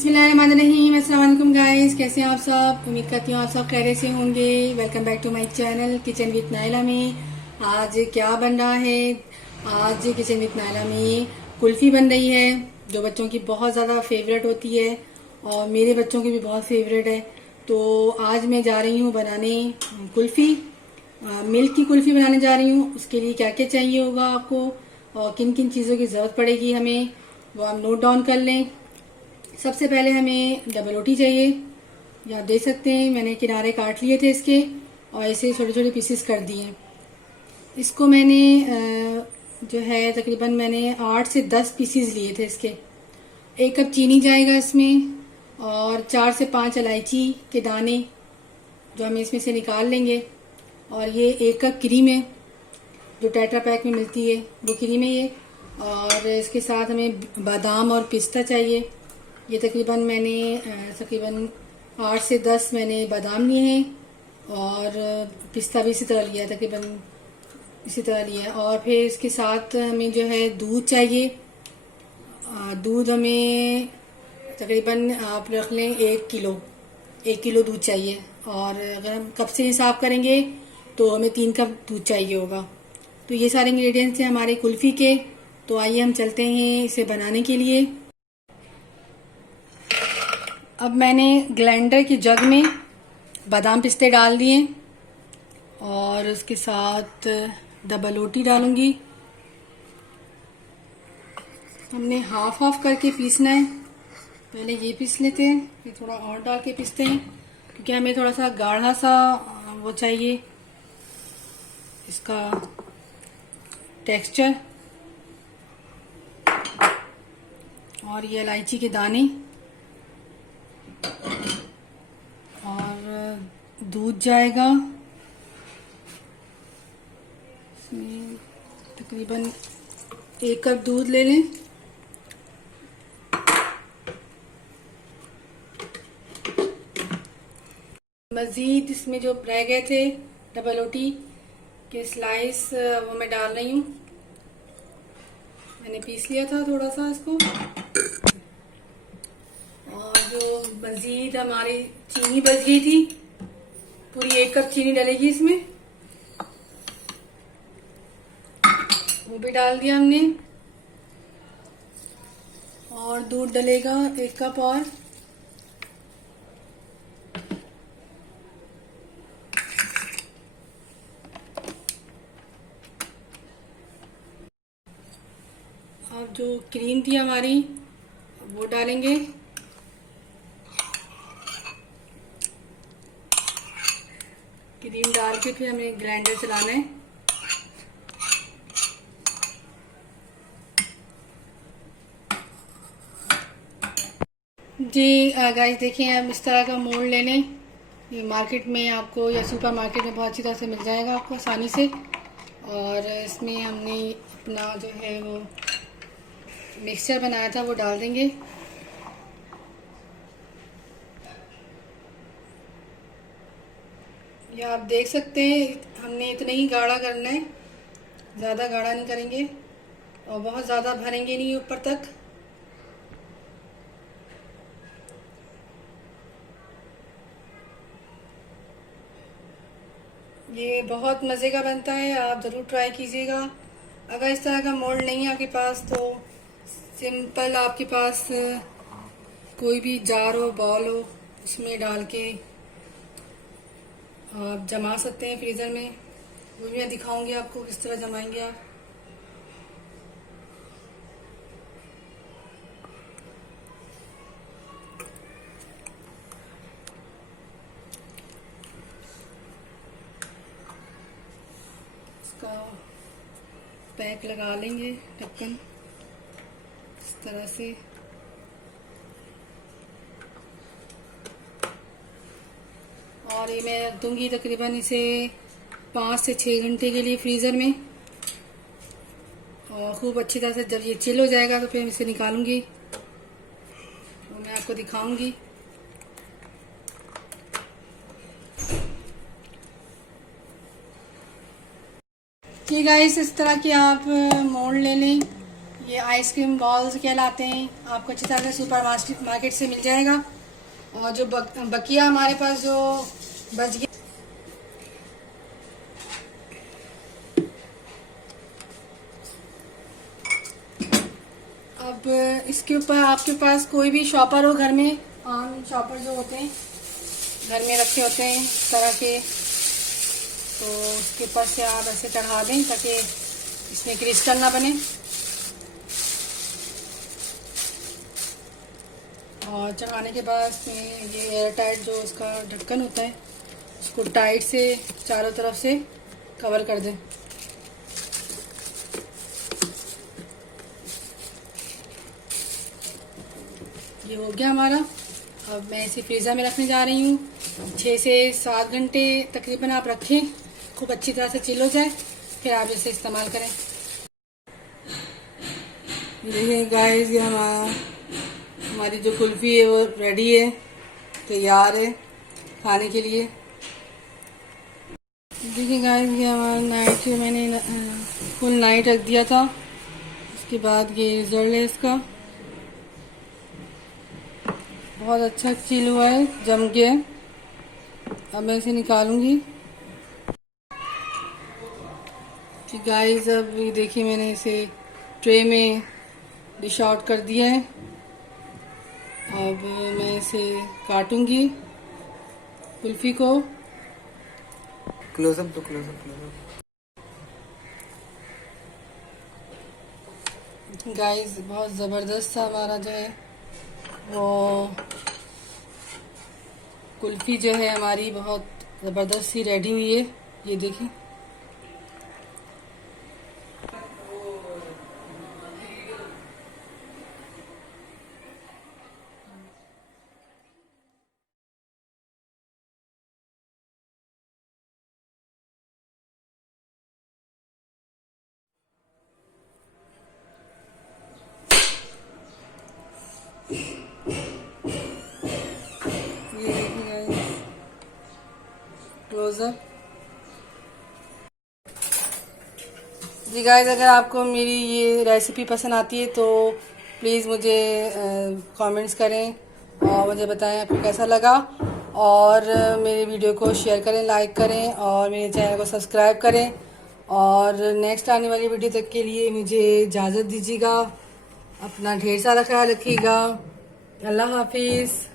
बिस्मिल्लाहिर्रहमानिर्रहीम। अस्सलाम वालेकुम गाइस, कैसे हैं आप सब। उम्मीद करती हूँ आप सब खैरियत से होंगे। Welcome back to my channel kitchen with Nayla में। आज क्या बन रहा है, आज किचन विद नायला में कुल्फ़ी बन रही है जो बच्चों की बहुत ज़्यादा फेवरेट होती है और मेरे बच्चों की भी बहुत फेवरेट है। तो आज मैं जा रही हूँ बनाने कुल्फ़ी, मिल्क की कुल्फ़ी बनाने जा रही हूँ। उसके लिए क्या क्या चाहिए होगा आपको और किन किन चीज़ों की ज़रूरत पड़ेगी हमें, वो आप नोट डाउन कर लें। सबसे पहले हमें डबल रोटी चाहिए। ये आप देख सकते हैं मैंने किनारे काट लिए थे इसके और ऐसे छोटे छोटे पीसेस कर दिए। इसको मैंने जो है तकरीबन मैंने 8 से 10 पीसेस लिए थे इसके। 1 कप चीनी जाएगा इसमें और 4 से 5 इलायची के दाने जो हम इसमें से निकाल लेंगे। और ये 1 कप क्रीम है जो टेट्रा पैक में मिलती है, वो क्रीम है ये। और इसके साथ हमें बादाम और पिस्ता चाहिए। ये तकरीबन मैंने तकरीबन 8 से 10 मैंने बादाम लिए हैं और पिस्ता भी इसी तरह लिया है, तकरीबन इसी तरह लिया है। और फिर इसके साथ हमें जो है दूध चाहिए। दूध हमें तकरीबन आप रख लें 1 किलो दूध चाहिए। और अगर हम कप से हिसाब करेंगे तो हमें 3 कप दूध चाहिए होगा। तो ये सारे इंग्रेडिएंट्स हैं हमारे कुल्फ़ी के। तो आइए हम चलते हैं इसे बनाने के लिए। अब मैंने ग्राइंडर की जग में बादाम पिस्ते डाल दिए और उसके साथ डबल रोटी डालूंगी। हमने हाफ हाफ करके पीसना है। पहले ये पीस लेते हैं, फिर थोड़ा और डाल के पीसते हैं क्योंकि हमें थोड़ा सा गाढ़ा सा वो चाहिए इसका टेक्सचर। और ये इलायची के दाने और दूध जाएगा इसमें तकरीबन 1 कप दूध ले लें। मज़ीद इसमें जो रह गए थे डबल रोटी के स्लाइस वो मैं डाल रही हूँ। मैंने पीस लिया था थोड़ा सा इसको। और जो मज़ीद हमारी चीनी बच गई थी, पूरी 1 कप चीनी डलेगी इसमें, वो भी डाल दिया हमने। और दूध डलेगा 1 कप और। अब जो क्रीम थी हमारी वो डालेंगे। क्रीम डाल के फिर हमें ग्राइंडर चलाना है। जी गाइस देखिए, अब इस तरह का मोल्ड ले लें। ये मार्केट में आपको या सुपर मार्केट में बहुत अच्छी तरह से मिल जाएगा आपको आसानी से। और इसमें हमने अपना जो है वो मिक्सचर बनाया था वो डाल देंगे। ये आप देख सकते हैं हमने इतना ही गाढ़ा करना है, ज़्यादा गाढ़ा नहीं करेंगे और बहुत ज़्यादा भरेंगे नहीं ऊपर तक। ये बहुत मज़े का बनता है, आप ज़रूर ट्राई कीजिएगा। अगर इस तरह का मोल्ड नहीं है आपके पास तो सिंपल आपके पास कोई भी जार हो, बॉल हो, उसमें डाल के आप जमा सकते हैं फ्रीज़र में। वो भी मैं दिखाऊंगी आपको किस तरह जमाएंगे आप। इसका पैक लगा लेंगे ढक्कन इस तरह से। और ये मैं रख दूंगी तकरीबन इसे 5 से 6 घंटे के लिए फ्रीज़र में। और खूब अच्छी तरह से जब ये चिल हो जाएगा तो फिर इसे निकालूंगी, वो मैं आपको दिखाऊंगी। ठीक है, इस तरह की आप मोल्ड ले लें। ये आइसक्रीम बॉल्स कहलाते हैं, आपको अच्छी तरह से सुपर मार्केट से मिल जाएगा। और जो बकिया हमारे पास जो बच गया, अब इसके ऊपर आपके पास कोई भी शॉपर हो घर में, आम शॉपर जो होते हैं घर में रखे होते हैं इस तरह के, तो उसके ऊपर से आप ऐसे चढ़ा दें ताकि इसमें क्रिस्टल ना बने। और चढ़ाने के बाद इसमें ये एयर टाइट जो उसका ढक्कन होता है उसको टाइट से चारों तरफ से कवर कर दें। ये हो गया हमारा। अब मैं इसे फ्रीज़र में रखने जा रही हूँ। 6 से 7 घंटे तकरीबन आप रखें, खूब अच्छी तरह से चिल हो जाए, फिर आप इसे इस्तेमाल करें। देखिए गाइस, ये हमारी जो कुल्फ़ी है वो रेडी है, तैयार है खाने के लिए। देखिए गाइस, ये हमारा नाइट के मैंने फुल नाइट रख दिया था, उसके बाद ये रिजल्ट है इसका। बहुत अच्छा चिल हुआ है, जम गया। अब मैं इसे निकालूंगी। गाइस, अब ये देखिए मैंने इसे ट्रे में डिश आउट कर दिया है। अब मैं इसे काटूंगी कुल्फी को। क्लोजअप दो, क्लोजअप। गाइस, बहुत ज़बरदस्त सा हमारा जो है वो कुल्फ़ी जो है हमारी बहुत ज़बरदस्त सी रेडी हुई है। ये देखिए, क्लोजअप। जी गाइस, अगर आपको मेरी ये रेसिपी पसंद आती है तो प्लीज़ मुझे कमेंट्स करें और मुझे बताएं आपको कैसा लगा। और मेरे वीडियो को शेयर करें, लाइक करें और मेरे चैनल को सब्सक्राइब करें। और नेक्स्ट आने वाली वीडियो तक के लिए मुझे इजाज़त दीजिएगा। अपना ढेर सारा ख्याल रखिएगा। अल्लाह हाफिज़।